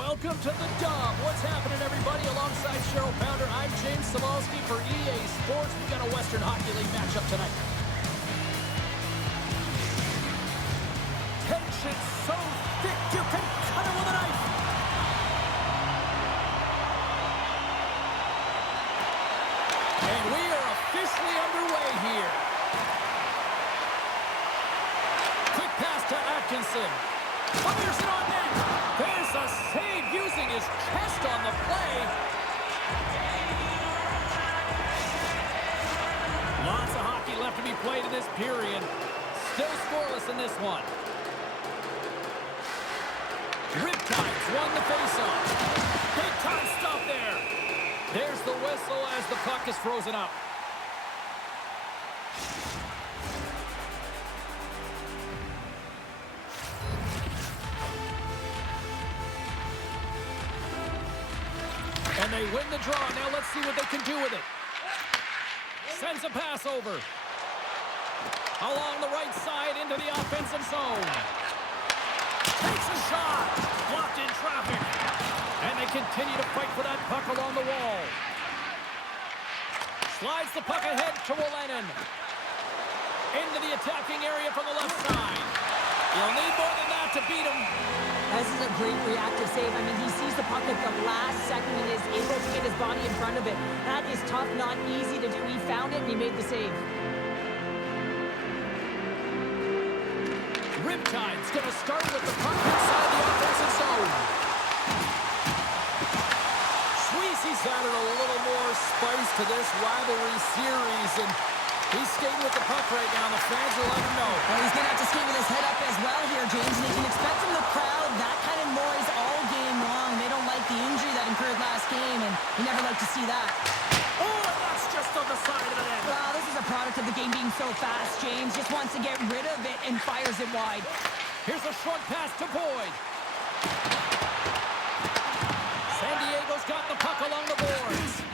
Welcome to the Dub. What's happening, everybody? Alongside Cheryl Pounder, I'm James Savalsky for EA Sports. We got a Western Hockey League matchup tonight. Tension so thick you can cut it with a knife. And we are officially underway here. Quick pass to Atkinson. Fires it on net. There's a save using his chest on the play. Lots of hockey left to be played in this period. Still scoreless in this one. Riptides won the faceoff. Big time stop there. There's the whistle as the puck is frozen up. And they win the draw. Now let's see what they can do with it. Sends a pass over. Along the right side into the offensive zone. Takes a shot. Blocked in traffic. And they continue to fight for that puck along the wall. Slides the puck ahead to Wallenen. Into the attacking area from the left side. You'll need more than that to beat him. This is a great reactive save. I mean, he sees the puck at the last second and is able to get his body in front of it. That is tough, not easy to do. He found it and he made the save. Riptide's going to start with the puck inside the offensive zone. He's added a little more spice to this rivalry series, and he's skating with the puck right now. The fans will let him know. Well, he's going to have to skate with his head up as well here, James, and you can expect from the crowd that kind of noise all game long. They don't like the injury that occurred last game, and you never like to see that. Oh, and that's just on the side of the net. Well, this is a product of the game being so fast. James just wants to get rid of it and fires it wide. Here's a short pass to Boyd. San Diego's got the puck along the boards.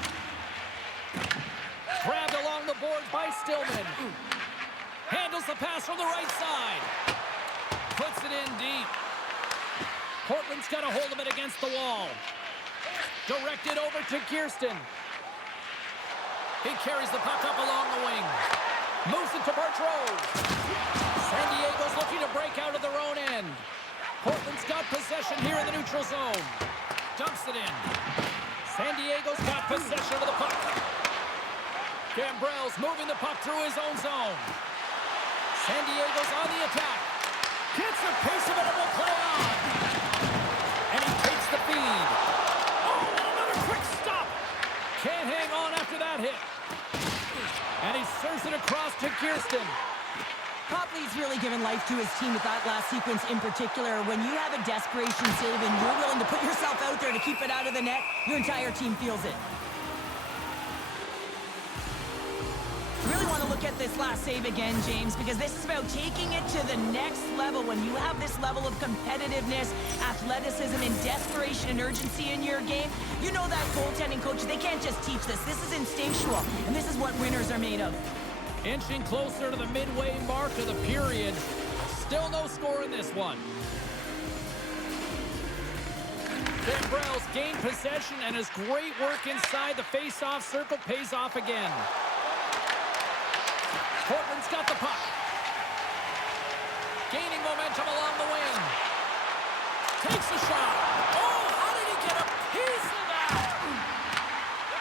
Grabbed along the boards by Stillman. Handles the pass from the right side. Puts it in deep. Portland's got a hold of it against the wall. Directed over to Kirsten. He carries the puck up along the wing. Moves it to Bertrose. San Diego's looking to break out of their own end. Portland's got possession here in the neutral zone. Dumps it in. San Diego's got possession of the puck. Gambrell's moving the puck through his own zone. San Diego's on the attack. Gets a piece of it and will play on. And he takes the feed. Oh, another quick stop. Can't hang on after that hit. And he serves it across to Kirsten. Copley's really given life to his team with that last sequence in particular. When you have a desperation save and you're willing to put yourself out there to keep it out of the net, your entire team feels it. Really want to look at this last save again, James, because this is about taking it to the next level. When you have this level of competitiveness, athleticism, and desperation and urgency in your game, you know that goaltending coach, they can't just teach this. This is instinctual, and this is what winners are made of. Inching closer to the midway mark of the period. Still no score in this one. Gambrell's gained possession, and his great work inside the face-off circle pays off again. Portland's got the puck. Gaining momentum along the wing. Takes a shot. Oh, how did he get a piece of that?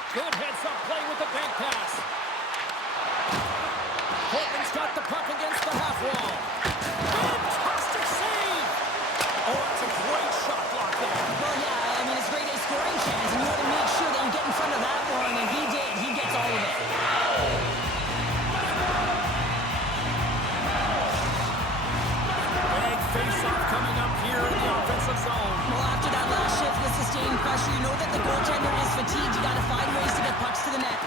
Good heads-up play with the bank pass. Portland's got the puck against the half wall. Fantastic save! Oh, that's a great shot block there. Well, yeah, I mean, it's great scoring chance, and you want to make sure that you get in front of that one, and he did. He gets all of it. Big face-off coming up here in the offensive zone. Well, after that last shift with sustained pressure, you know that the goaltender is fatigued. You got to find ways to get pucks to the net.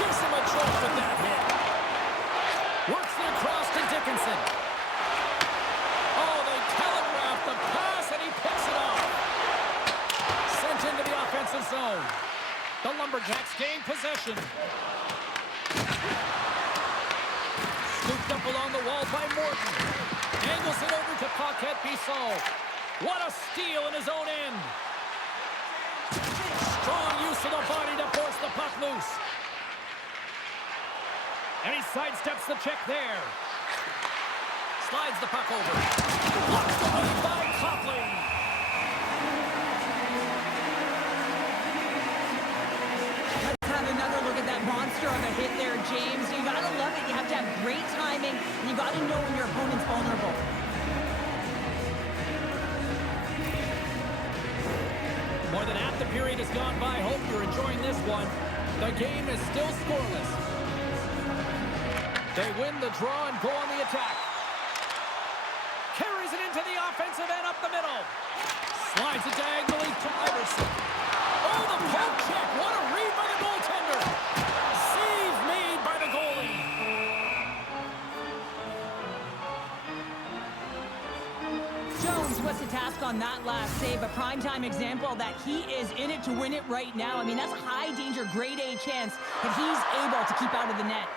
Gives him a choke with that hit. Works it across to Atkinson. Oh, they telegraphed the pass, and he picks it off. Sent into the offensive zone. The Lumberjacks gain possession. Scooped up along the wall by Morton. Angles it over to Paquette-Bisson. What a steal in his own end. Strong use of the body to force the puck loose. And he sidesteps the check there. Slides the puck over. Blocked away by Copley. Let's have another look at that monster of a hit there, James. You gotta love it. You have to have great timing, and you gotta know when your opponent's vulnerable. More than half the period has gone by. Hope you're enjoying this one. The game is still scoreless. They win the draw and go on the attack. Carries it into the offensive end up the middle. Slides it diagonally to Iverson. Oh, the poke check. What a read by the goaltender. Save made by the goalie. Jones, what's the task on that last save? A primetime example that he is in it to win it right now. I mean, that's a high danger, grade A chance that he's able to keep out of the net.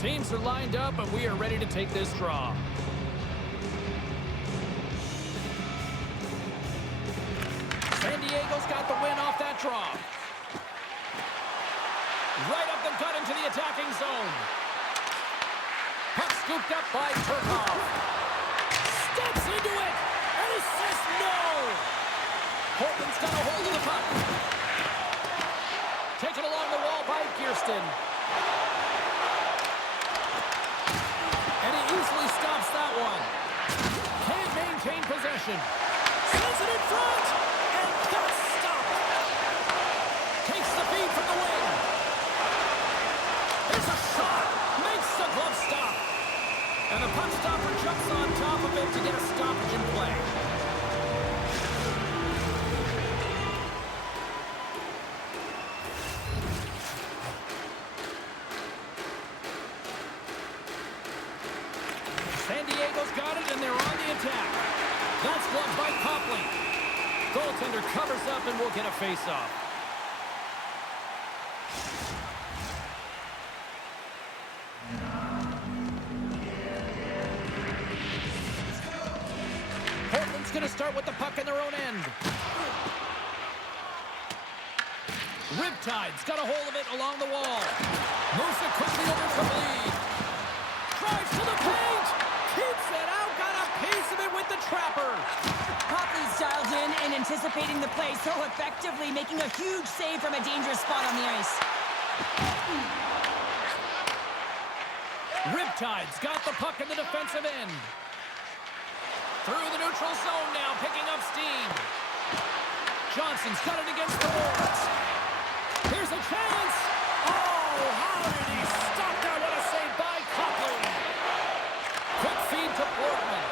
Teams are lined up, and we are ready to take this draw. San Diego's got the win off that draw. Right up the gut into the attacking zone. Puck scooped up by Thurkauf. Steps into it, and he says no. Portland's got a hold of the puck. Taken along the wall by Kirsten. And he easily stops that one. Can't maintain possession. Sends it in front, and that's stopped. Takes the feed from the wing. There's a shot. Makes the glove stop. And the puck stopper jumps on top of it to get a stoppage in play. San Diego's got it, and they're on the attack. That's blocked by Copley. Goaltender covers up, and we'll get a face-off. Portland's going to start with the puck in their own end. Riptide's got a hold of it along the wall. Moves it quickly over to Blidh. Drives to the paint. Keeps it out. Got a piece of it with the trapper. Copley's dialed in and anticipating the play so effectively, making a huge save from a dangerous spot on the ice. Riptide's got the puck in the defensive end. Through the neutral zone now, picking up steam. Johnson's got it against the boards. Here's a chance. Oh, how did he stop that? What a save by Copley. Quick feed to Portman.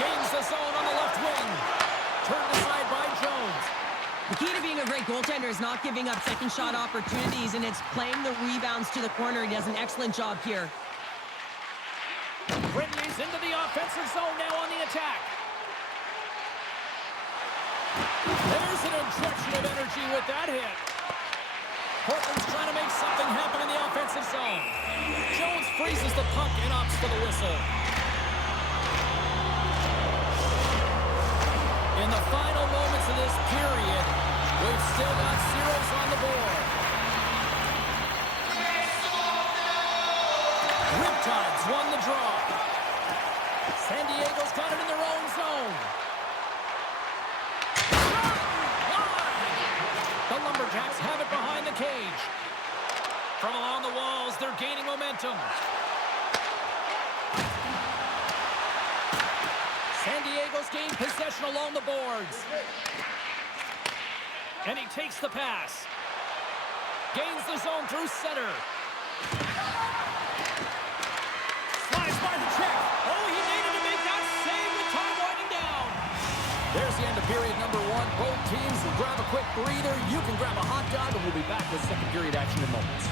Gains the zone on the left wing. Turned aside by Jones. The key to being a great goaltender is not giving up second shot opportunities, and it's playing the rebounds to the corner. He does an excellent job here. Grizzlies into the offensive zone now on the attack. There's an injection of energy with that hit. Portland's trying to make something happen in the offensive zone. Jones freezes the puck and opts for the whistle. In the final moments of this period, we've still got zeros on the board. Riptide's won the draw. San Diego's got it in their own zone. The Lumberjacks have it behind the cage. From along the walls, they're gaining momentum. San Diego's gained possession along the boards. And he takes the pass. Gains the zone through center. Slides by the check. Oh, he needed to make that save with time winding down. There's the end of period number one. Both teams will grab a quick breather. You can grab a hot dog, and we'll be back with second period action in moments.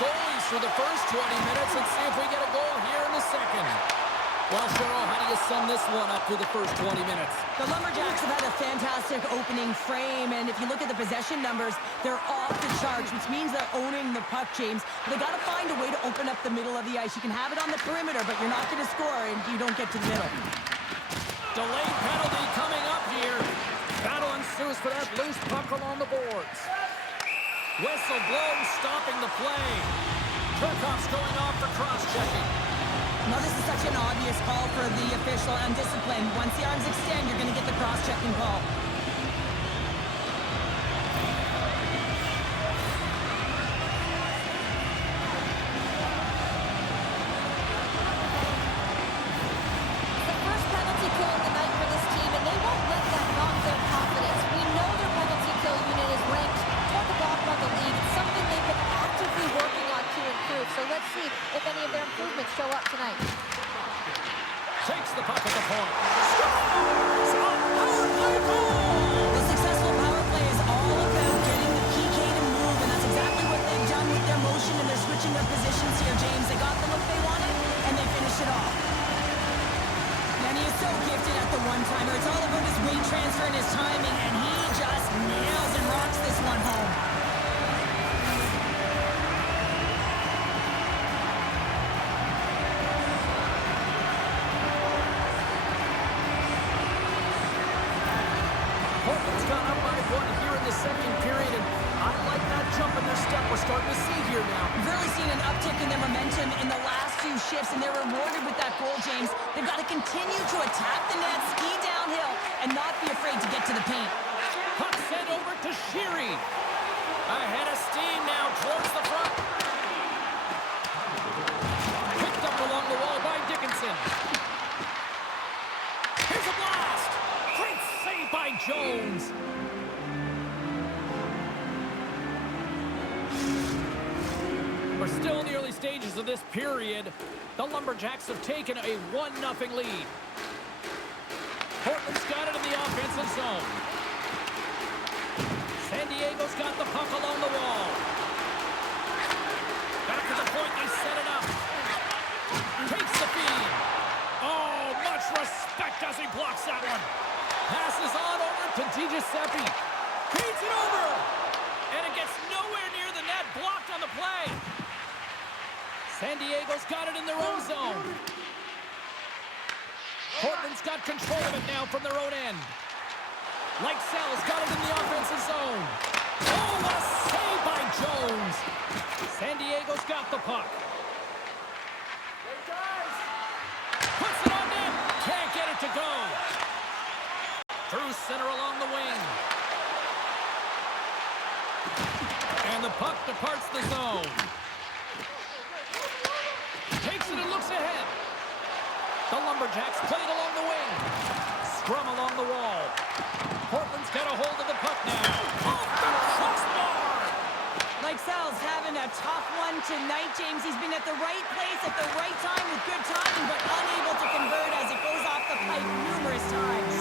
goalies for the first 20 minutes and see if we get a goal here in the second. Well, Cheryl, how do you sum this one up through the first 20 minutes? The Lumberjacks have had a fantastic opening frame, and if you look at the possession numbers, they're off the charts, which means they're owning the puck, James. They got to find a way to open up the middle of the ice. You can have it on the perimeter, but you're not going to score if you don't get to the middle. Delayed penalty coming up here. Battle ensues for that loose puck along the boards. Whistle blows, stopping the play. Thurkauf's going off for cross-checking. Now, this is such an obvious call for the official, undisciplined. Once the arms extend, you're going to get the cross-checking call. The first penalty kill of the night for this team, and they won't let that knock their confidence. We know their penalty kill unit is ranked toward the bottom of the league. It's something they've been actively working on to improve. So let's see if any of their improvements show up tonight. Takes the puck at the point. Scores! A power play goal! The successful power play is all about getting the PK to move, and that's exactly what they've done with their motion, and they're switching up positions here, James. They got the look they wanted, and they finish it off. And he is so gifted at the one-timer. It's all about his weight transfer and his timing, and he just nails and rocks this one home. Portland's gone up by one here in the second period, and I like that jump in their step we're starting to see here now. We've really seen an uptick in their momentum in the last few shifts, and they're rewarded with that goal, James. They've got to continue to attack the net, ski downhill, and not be afraid to get to the paint. Puck sent over to Sheary. Ahead of steam now towards the front. Picked up along the wall by Dickinson. Here's a blast. Great save by Jones. We're still in the early stages of this period. The Lumberjacks have taken a 1-0 lead. Portland's got it in the offensive zone. San Diego's got the puck along the wall. Back to the point, they set it up. Takes the feed. Oh, much respect as he blocks that one. Passes on over to DiGiuseppe. Feeds it over. And it gets nowhere near the net, blocked on the play. San Diego's got it in their own zone. Portland's got control of it now from their own end. Lightcell's got it in the offensive zone. Oh, what a save by Jones. San Diego's got the puck. Puts it on net. Can't get it to go. Through center along the wing. And the puck departs the zone. Takes it and looks ahead. The Lumberjacks played along the wing. Scrum along the wall. Portland's got a hold of the puck now. Off the crossbar! Lightcell's having a tough one tonight, James. He's been at the right place at the right time with good timing, but unable to convert as it goes off the pipe numerous times.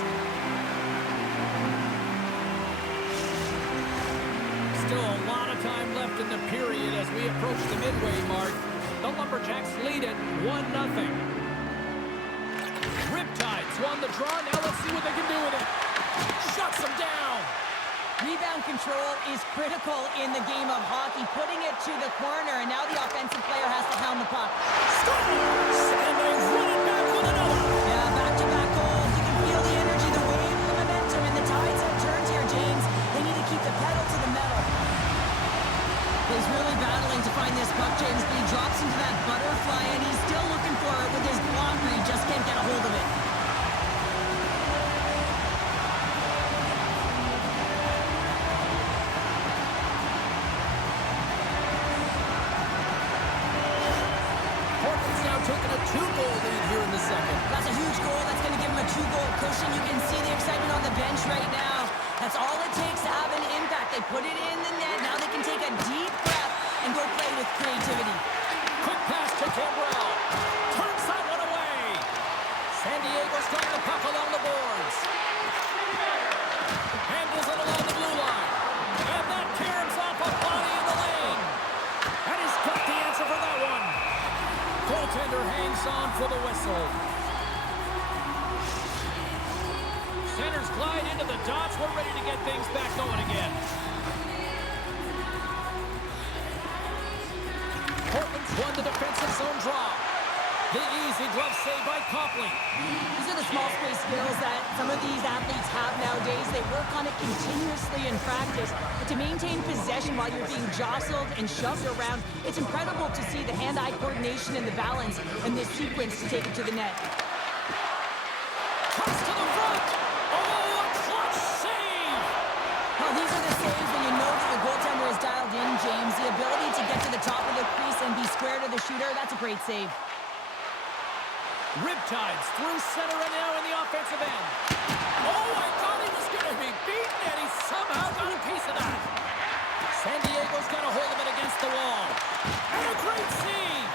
Still a lot of time left in the period as we approach the midway mark. The Lumberjacks lead it 1-0. Riptide's won the draw. Now let's see what they can do with it. Shuts them down. Rebound control is critical in the game of hockey. Putting it to the corner, and now the offensive player has to pound the puck. Scores! And they run it back with another. Yeah, back-to-back goals. You can feel the energy, the wave, the momentum, and the tides have turned here, James. They need to keep the pedal to the metal. He's really battling to find this puck, James, but he drops into that butterfly, and he's still looking for it with his blocker. He just can't get a hold of it. Portland's now taking a 2-goal lead here in the second. That's a huge goal. That's going to give him a 2-goal cushion. You can see the excitement on the bench right now. That's all it takes to have an impact. They put it in the net. Now they can take a deep breath and go play with creativity. Quick pass to Gambrell. Turns that one away. San Diego's got the puck along the boards. Handles it along the blue line. And that caroms off a body in the lane. And he's got the whistle. Centers glide into the dots. We're ready to get things back going again. Portland's won the defensive zone draw. The easy glove save by Copley. These are the small space skills that some of these athletes have nowadays. They work on it continuously in practice. But to maintain possession while you're being jostled and shoved around, it's incredible to see the hand-eye coordination and the balance in this sequence to take it to the net. Cuts to the front. Oh, a clutch save. Well, these are the saves when you know that the goaltender is dialed in, James. The ability to get to the top of the crease and be square to the shooter, that's a great save. Riptides through center and now in the offensive end. Oh, I thought he was going to be beaten, and he somehow got a piece of that. San Diego's got a hold of it against the wall. And a great save.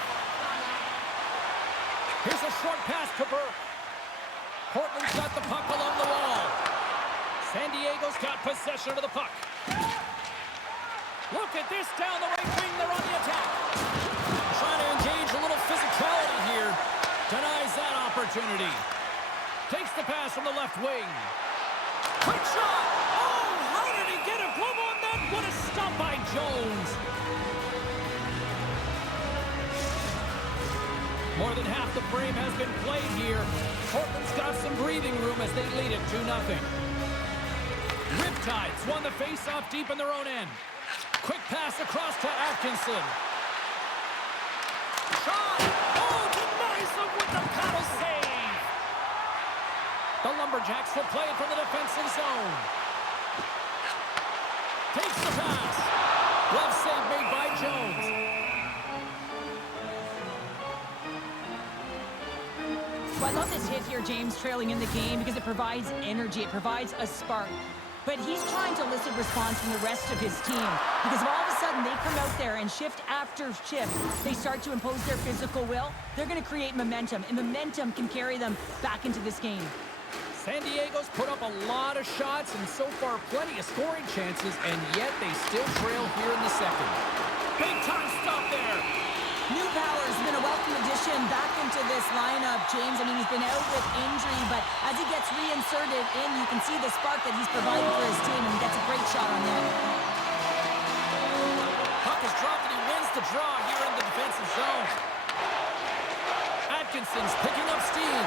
Here's a short pass to Burke. Portland's got the puck along the wall. San Diego's got possession of the puck. Look at this down the right wing. They're on the attack. Trying to engage a little physicality here. Denies that opportunity. Takes the pass from the left wing. Quick shot! Oh, how did he get a glove on that? What a stop by Jones. More than half the frame has been played here. Portland's got some breathing room as they lead it 2-0. Riptides won the face-off deep in their own end. Quick pass across to Atkinson. Shot! Oh, denies them with the paddle save! The Lumberjacks will play it from the defensive zone. Takes the pass. Glove save made by Jones. Well, I love this hit here, James, trailing in the game because it provides energy. It provides a spark. But he's trying to elicit response from the rest of his team because if all of a sudden they come out there and shift after shift, they start to impose their physical will, they're going to create momentum, and momentum can carry them back into this game. San Diego's put up a lot of shots and so far plenty of scoring chances, and yet they still trail here in the second. Big time stop there. New Power's been a welcome addition back into this lineup, James. I mean, he's been out with injury, but as he gets reinserted in, you can see the spark that he's providing for his team, and he gets a great shot on that. Puck is dropped, and he wins the draw here in the defensive zone. Atkinson's picking up steam.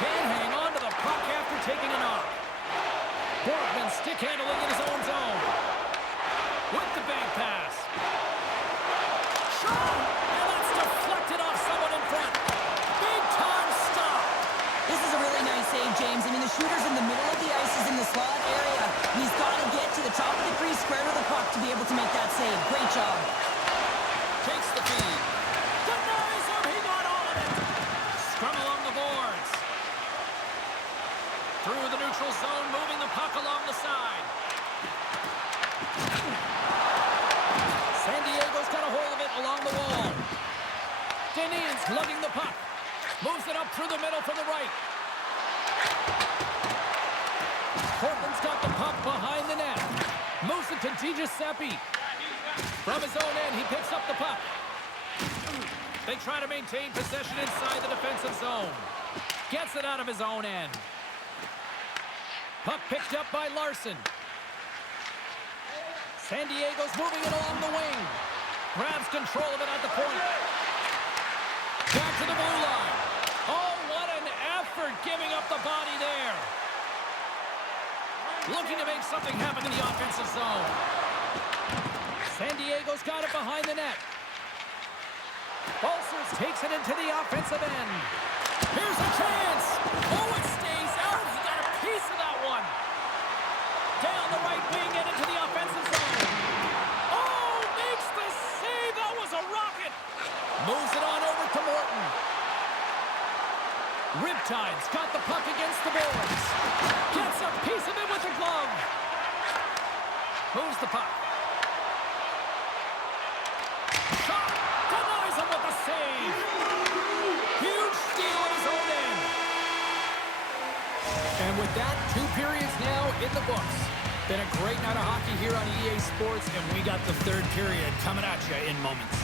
Can't hang on to the puck after taking a knock. Borgman stick handling in his own zone. With the bank pass. Shot! And that's deflected off someone in front. Big time stop. This is a really nice save, James. I mean, the shooter's in the middle of the ice, is in the slot area. He's got to get to the top of the crease, square to the puck to be able to make that save. Great job. Takes the feed. Denies him. He got all of it. Scrum along the boards. Through the neutral zone, moving the puck along the side. San Diego's got a hold of it along the wall. Danile's lugging the puck. Moves it up through the middle from the right. Portland's got the puck behind the net. Moves it to Giuseppe. From his own end, he picks up the puck. They try to maintain possession inside the defensive zone. Gets it out of his own end. Puck picked up by Larsson. San Diego's moving it along the wing. Grabs control of it at the point. Back to the blue line. Oh, what an effort giving up the body there. Looking to make something happen in the offensive zone. San Diego's got it behind the net. Balcers takes it into the offensive end. Here's a chance. Oh, it stays out. He got a piece of that one. Down the right wing and into the offensive zone. Oh, makes the save. That was a rocket. Moves it on over to Morton. Riptide's got the puck against the boards. Gets a piece of it with the glove. Moves the puck. Shot. Denies him with the save. Huge steal at his own end. And with that, 2 periods now in the books. Been a great night of hockey here on EA Sports, and we got the 3rd period coming at you in moments.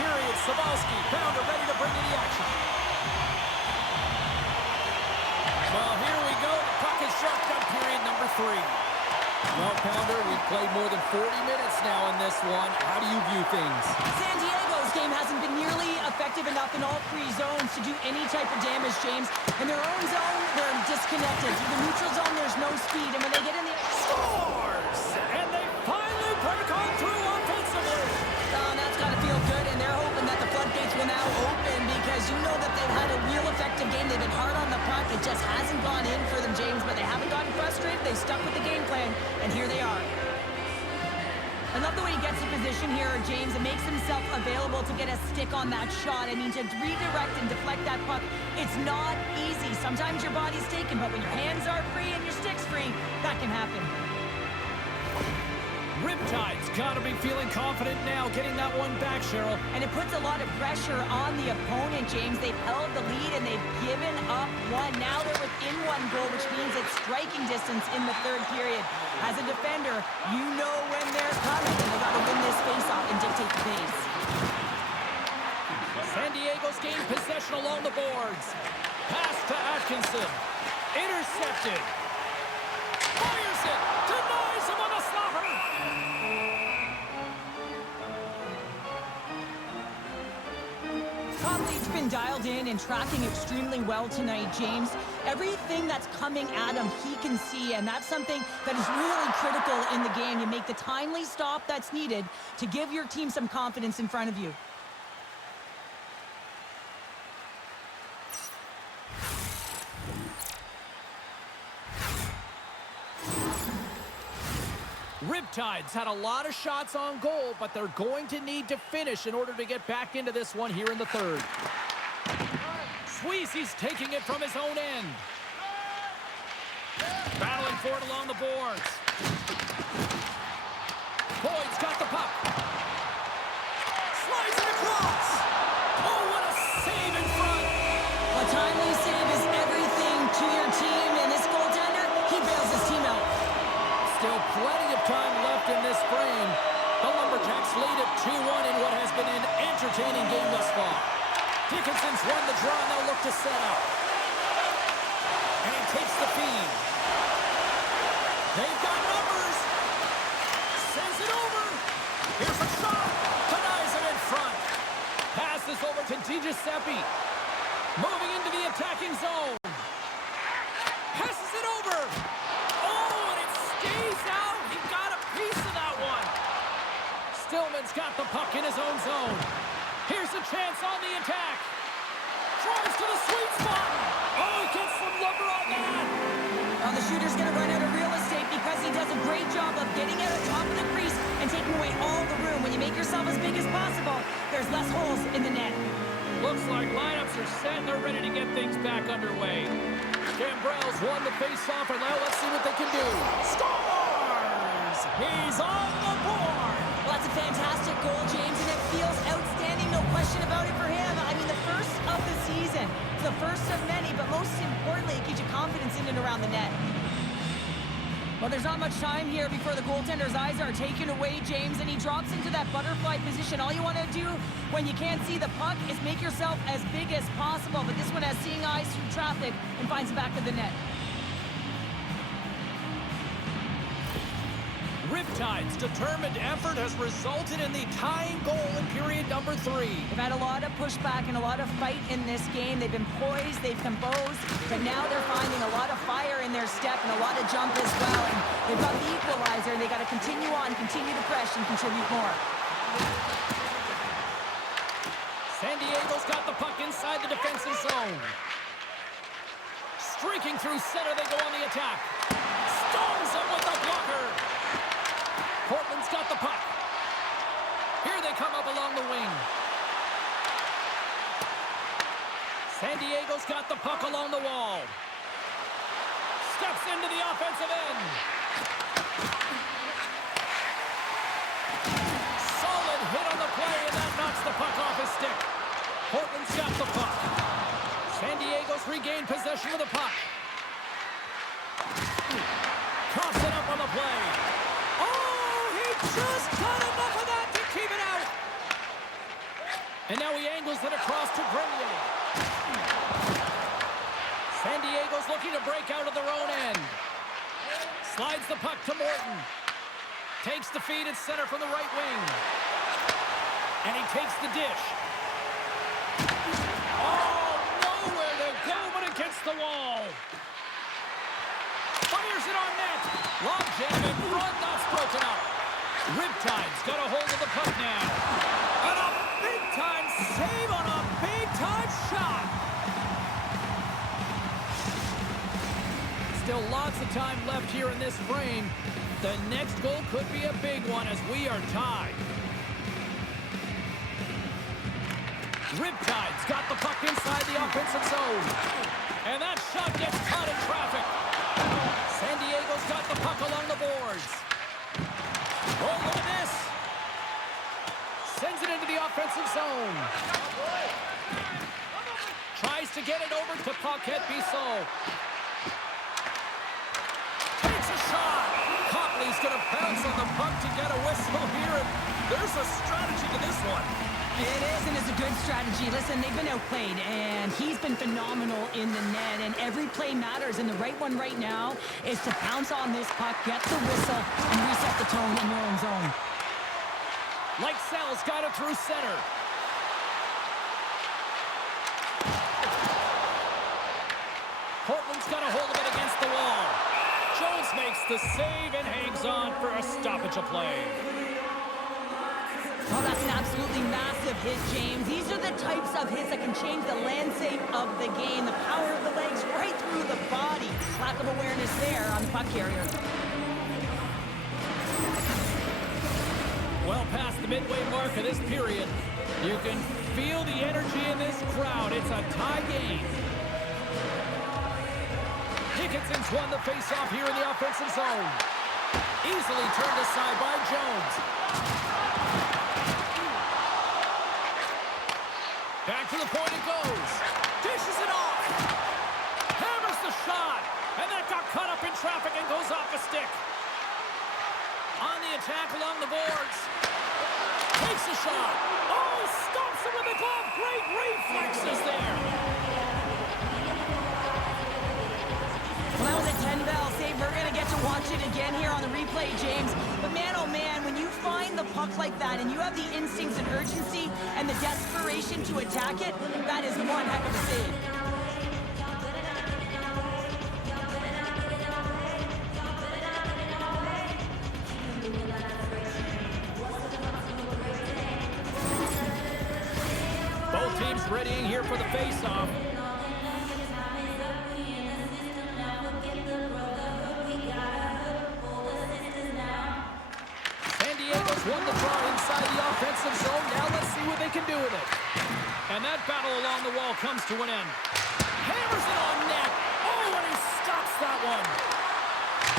period. Sabalski, Pounder ready to bring in the action. Well, here we go. The puck is sharked up period number 3. Well, Pounder, we've played more than 40 minutes now in this one. How do you view things? San Diego's game hasn't been nearly effective enough in all 3 zones to do any type of damage, James. In their own zone, they're disconnected. Through the neutral zone, there's no speed. And when they get in the... Scores! And they finally break on through offensively. Oh, that's got to feel good. And they're hoping that the floodgates will now open because you know that they've had a real effective game. They've been hard on the puck. It just hasn't gone in for them, James. But they haven't gotten frustrated. They've stuck with the game plan. And here they are. I love the way he gets in position here, James, and makes himself available to get a stick on that shot. I mean, to redirect and deflect that puck, it's not easy. Sometimes your body's taken, but when your hands are free and your stick's free, that can happen. Riptide's got to be feeling confident now, getting that one back, Cheryl. And it puts a lot of pressure on the opponent, James. They've held the lead and they've given up one. Now they're within 1 goal, which means it's striking distance in the 3rd period. As a defender, you know when they're coming, and they've got to win this face-off and dictate the pace. San Diego's gained possession along the boards. Pass to Atkinson. Intercepted. Fires it. Denies him on the slaughter. Conley's been dialed in and tracking extremely well tonight, James. Everything that's coming at him, he can see, and that's something that is really critical in the game. You make the timely stop that's needed to give your team some confidence in front of you. Riptide's had a lot of shots on goal, but they're going to need to finish in order to get back into this one here in the 3rd. Sweezy's taking it from his own end. Battling for it along the boards. Boyd's got the puck. Slides it across. Oh, what a save in front. A timely save is everything to your team, and this goaltender, he bails his team out. Still plenty of time left in this frame. The Lumberjacks lead at 2-1 in what has been an entertaining game thus far. Dickinson's won the draw, and they'll look to set up. And he takes the feed. They've got numbers. Sends it over. Here's a shot. Denies him in front. Passes over to DiGiuseppe. Moving into the attacking zone. Passes it over. Oh, and it stays out. He got a piece of that one. Stillman's got the puck in his own zone. Here's a chance on the attack. Drives to the sweet spot. Oh, he gets some lumber on that. Well, the shooter's going to run out of real estate because he does a great job of getting out on top of the crease and taking away all the room. When you make yourself as big as possible, there's less holes in the net. Looks like lineups are set and they're ready to get things back underway. Gambrell's won the face-off, and now let's see what they can do. Scores! He's on the board! Well, that's a fantastic goal, James, and it feels outstanding, no question about it for him. I mean, the first of the season. It's the first of many, but most importantly, it gives you confidence in and around the net. Well, there's not much time here before the goaltender's eyes are taken away, James, and he drops into that butterfly position. All you want to do when you can't see the puck is make yourself as big as possible, but this one has seeing eyes through traffic and finds the back of the net. Riptide's determined effort has resulted in the tying goal in period number 3. They've had a lot of pushback and a lot of fight in this game. They've been poised, they've composed, but now they're finding a lot of fire in their step and a lot of jump as well. And they've got the equalizer, and they got to continue on, continue to press, and contribute more. San Diego's got the puck inside the defensive zone. Streaking through center, they go on the attack. Stones him with the blocker. Portland's got the puck. Here they come up along the wing. San Diego's got the puck along the wall. Steps into the offensive end. Solid hit on the play, and that knocks the puck off his stick. Portland's got the puck. San Diego's regained possession of the puck. Coughs it up on the play. Oh, he just got enough of that to keep it out. And now he angles it across to Grenier. San Diego's looking to break out of their own end. Slides the puck to Morton. Takes the feed at center from the right wing. And he takes the dish. Oh, nowhere to go but against the wall. Fires it on net. Long jam in front, that's broken up. Riptide's got a hold of the puck now. And a big-time save on a big-time shot. Still lots of time left here in this frame. The next goal could be a big one as we are tied. Riptide's got the puck inside the offensive zone. And that shot gets caught in traffic. San Diego's got the puck along the boards. Oh, look at this. Sends it into the offensive zone. Tries to get it over to Paquette-Bisson. Takes a shot. Copley's going to pounce on the puck to get a whistle here. And there's a strategy to this one. It is, and it's a good strategy. Listen, they've been outplayed, and he's been phenomenal in the net, and every play matters, and the right one right now is to pounce on this puck, get the whistle, and reset the tone in their own zone. Sells got it through center. Portland's got a hold of it against the wall. Jones makes the save and hangs on for a stoppage of play. Oh, that's an absolutely massive hit, James. These are the types of hits that can change the landscape of the game. The power of the legs right through the body. Lack of awareness there on the puck carrier. Well past the midway mark of this period, you can feel the energy in this crowd. It's a tie game. Atkinson's won the face-off here in the offensive zone. Easily turned aside by Jones. Back to the point it goes. Dishes it off. Hammers the shot. And that got caught up in traffic and goes off a stick. On the attack along the boards. Takes a shot. Oh, stops him with the glove. Great reflexes there. Well, that was a 10-bell save. We're going to get to watch it again here on the replay, James. But man, oh man, when you find the puck like that and you have the instincts and urgency and the desperation to attack it, that is one heck of a save. Both teams readying here for the face-off. Won the draw inside the offensive zone. Now let's see what they can do with it. And that battle along the wall comes to an end. Hammers it on net. Oh, and he stops that one.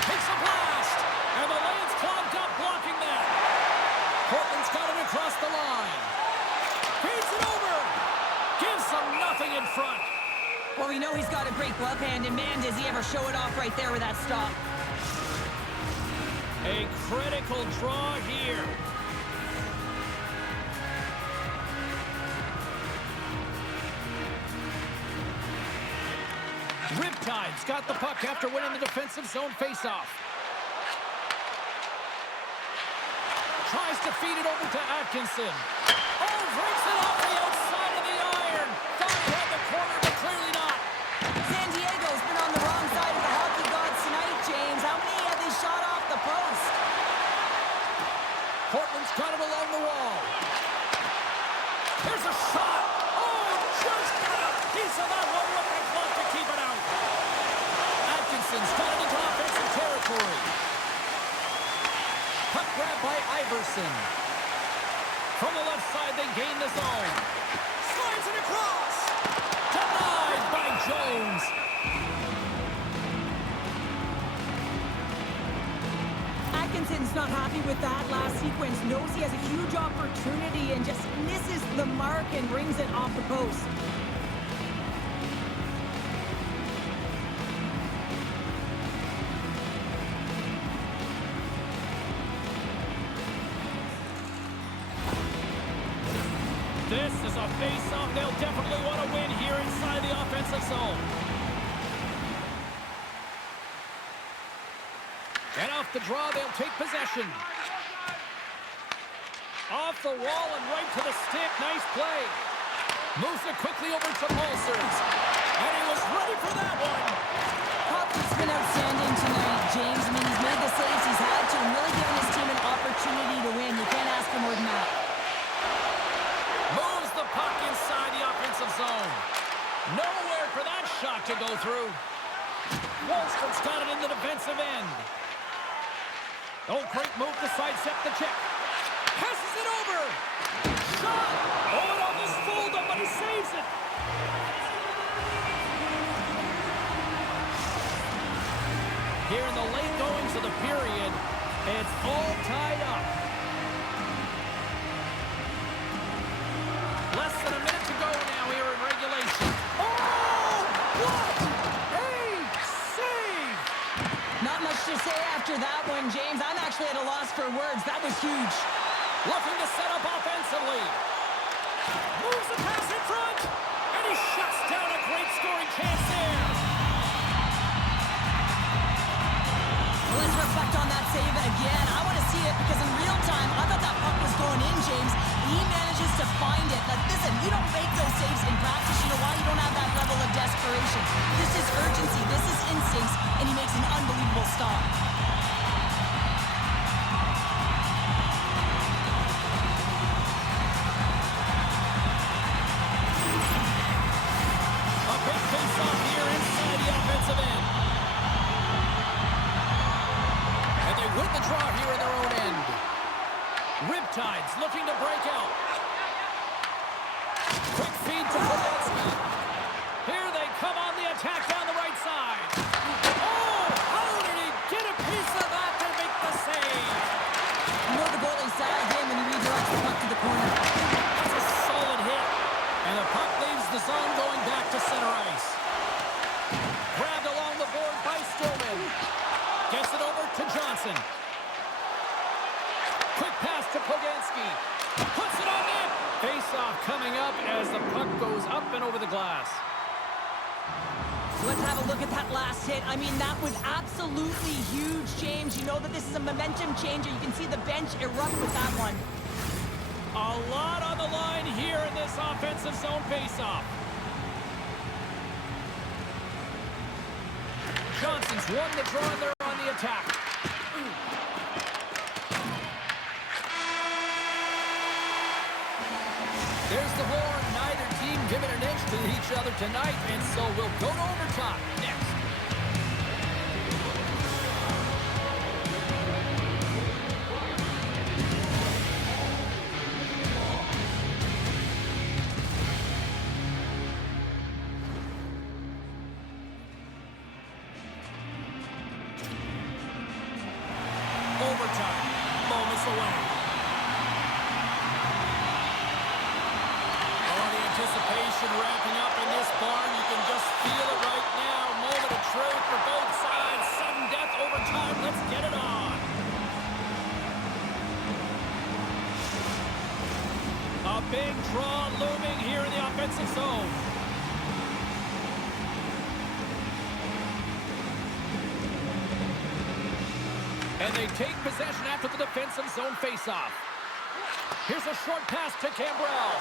Takes a blast. And the lane's clogged up blocking that. Portland's got it across the line. Feeds it over. Gives them nothing in front. Well, we know he's got a great glove hand, and man, does he ever show it off right there with that stop. A critical draw here. Riptide's got the puck after winning the defensive zone faceoff. Tries to feed it over to Atkinson. Oh, breaks it off the outside of the iron. Thought he had the corner, but clearly not. San Diego's been on the wrong side of the hockey gods tonight, James. How many have they shot off the post? Portland's got it along the wall. There's a shot. Oh, just got a piece of that one with the glove to keep it out. Atkinson's got it into offensive territory. Puck grab by Iverson. From the left side, they gain the zone. Slides it across. Denied by Jones. Atkinson's not happy with that last sequence. Knows he has a huge opportunity and just misses the mark and brings it off the post. This is a face-off they'll definitely want to win here inside the offensive zone. And off the draw, they'll take possession. Off the wall and right to the stick. Nice play. Moves it quickly over to Balcers. And he was ready for that one. Hockey's been outstanding tonight, James. I mean, he's made the saves he's had to and really given his team an opportunity to win. You can't ask for more than that. Moves the puck inside the offensive zone. Nowhere for that shot to go through. Wahlstrom's got it in the defensive end. Oh, great move to sidestep the check. Passes it over. Shot. Oh, it almost fooled him, but he saves it. Here in the late goings of the period, it's all tied up. Less than a minute to go now here in regulation. Oh, what a save! Not much to say after that one, James. I'm actually at a loss for words. That was huge. Looking to set up offensively. Moves the pass in front. And he shuts down a great scoring chance there. Well, let's reflect on that save again. I want to see it because in real time, I thought that puck was going in, James. He manages to find it. Like, listen, you don't make those saves in practice. You know why? You don't have that level of desperation. This is urgency. This is instincts. And he makes an unbelievable stop. Riptide's looking to break out. Quick feed to Poganski. Here they come on the attack down the right side. Oh, how did he get a piece of that to make the save? You know the goalie sagged him when he redirects the puck to the corner. That's a solid hit. And the puck leaves the zone going back to center ice. Grabbed along the board by Stillman. Gets it over to Johnson. Quick pass to Poganski. Puts it on net. Face-off coming up as the puck goes up and over the glass. Let's have a look at that last hit. I mean, that was absolutely huge, James. You know that this is a momentum changer. You can see the bench erupt with that one. A lot on the line here in this offensive zone face-off. Johnson's won the draw and they're on the attack. There's the horn. Neither team giving an inch to each other tonight, and so we'll go to overtime next. Overtime. Moments away. Anticipation ramping up in this barn. You can just feel it right now. Moment of truth for both sides. Sudden death overtime. Let's get it on. A big draw looming here in the offensive zone. And they take possession after the defensive zone faceoff. Here's a short pass to Gambrell.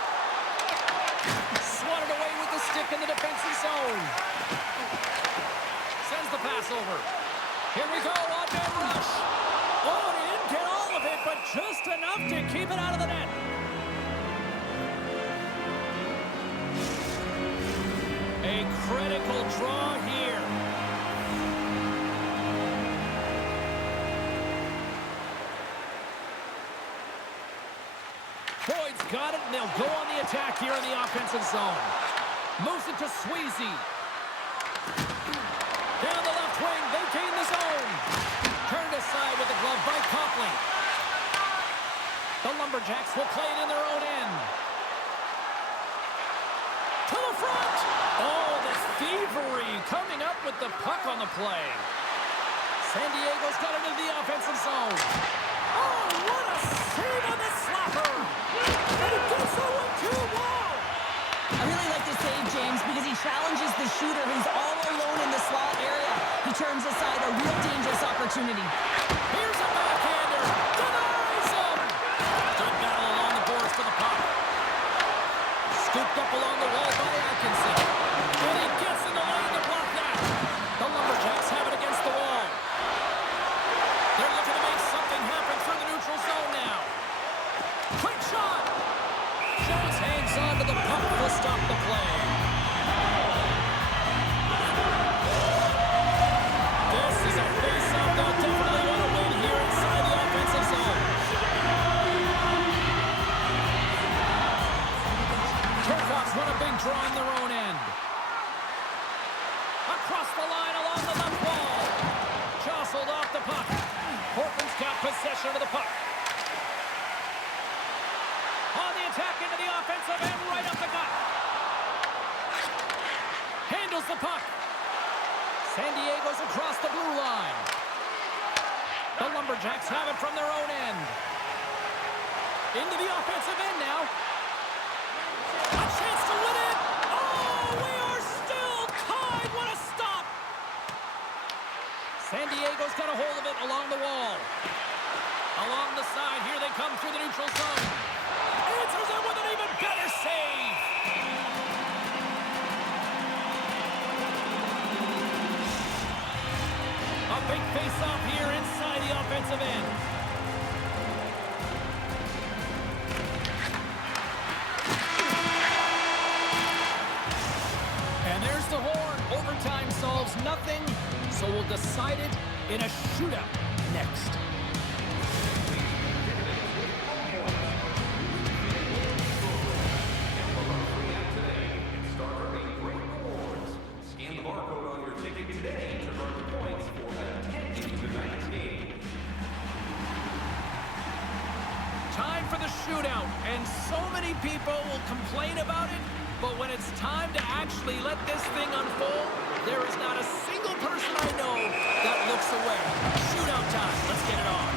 Swatted away with the stick in the defensive zone. Sends the pass over. Here we go on man rush. Oh, he didn't get all of it, but just enough to keep it out of the net. A critical draw here. Boyd's got it, and they'll go on the attack here in the offensive zone. Moves it to Sweezy. Down the left wing, they gain the zone. Turned aside with the glove by Copley. The Lumberjacks will play it in their own end. To the front. Oh, this thievery coming up with the puck on the play. San Diego's got it into the offensive zone. Oh, what a save on the slapper. And it gets 0-2 wall. I really like this save, James, because he challenges the shooter who's all alone in the slot area. He turns aside a real dangerous opportunity. Here's a backhander. Denies him. Good battle along the boards for the puck. Scooped up along the wall by Atkinson. And he gets in the lane to block that. The Lumberjacks have it against the wall. They're looking to make something happen through the neutral zone now. Quick shot. Jones hangs on to the puck to stop the play. This is a face-off they'll definitely want to win here inside the offensive zone. Thurkauf's run a big draw in their own end. Across the line along the left wall. Jostled off the puck. Portland's got possession of the puck. On the attack into the offensive end, right up the gut. Handles the puck. San Diego's across the blue line. The Lumberjacks have it from their own end. Into the offensive end now. A chance to win it. Oh, we are still tied. What a stop. San Diego's got a hold of it along the wall. Along the side, here they come through the neutral zone. Answers it with an even better save. A big face-off here inside the offensive end. And there's the horn. Overtime solves nothing, so we'll decide it in a shootout next. Time for the shootout, and so many people will complain about it, but when it's time to actually let this thing unfold, there is not a single person I know that looks away. Shootout time. Let's get it on.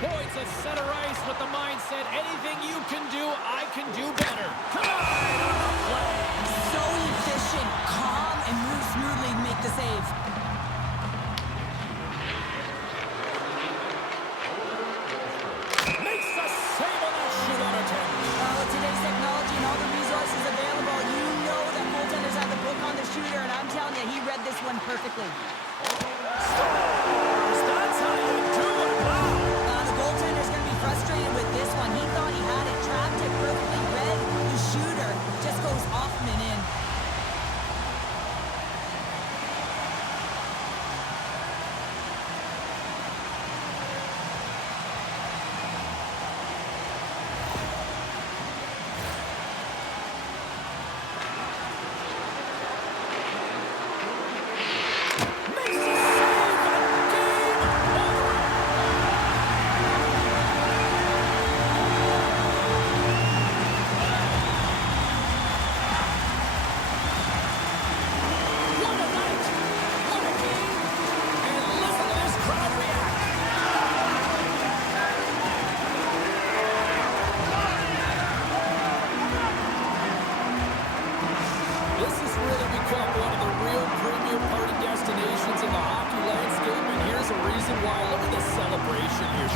Boyd's at center ice with the mindset, anything you can do, I can do better. Tonight on the play. So efficient, calm, and moves smoothly to make the save. Makes a save on that shootout attempt. With today's technology and all the resources available, you know that goaltenders have the book on the shooter, and I'm telling you, he read this one perfectly. Scores! That's how you do it. Wow! The goaltender's going to be frustrated with this one. He thought he had it, trapped it, perfectly read. The shooter just goes off him and in.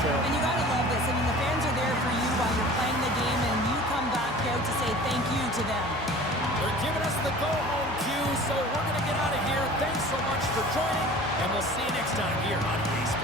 And you gotta love this. I mean, the fans are there for you while you're playing the game, and you come back out to say thank you to them. They're giving us the go-home cue, so we're going to get out of here. Thanks so much for joining, and we'll see you next time here on Reese.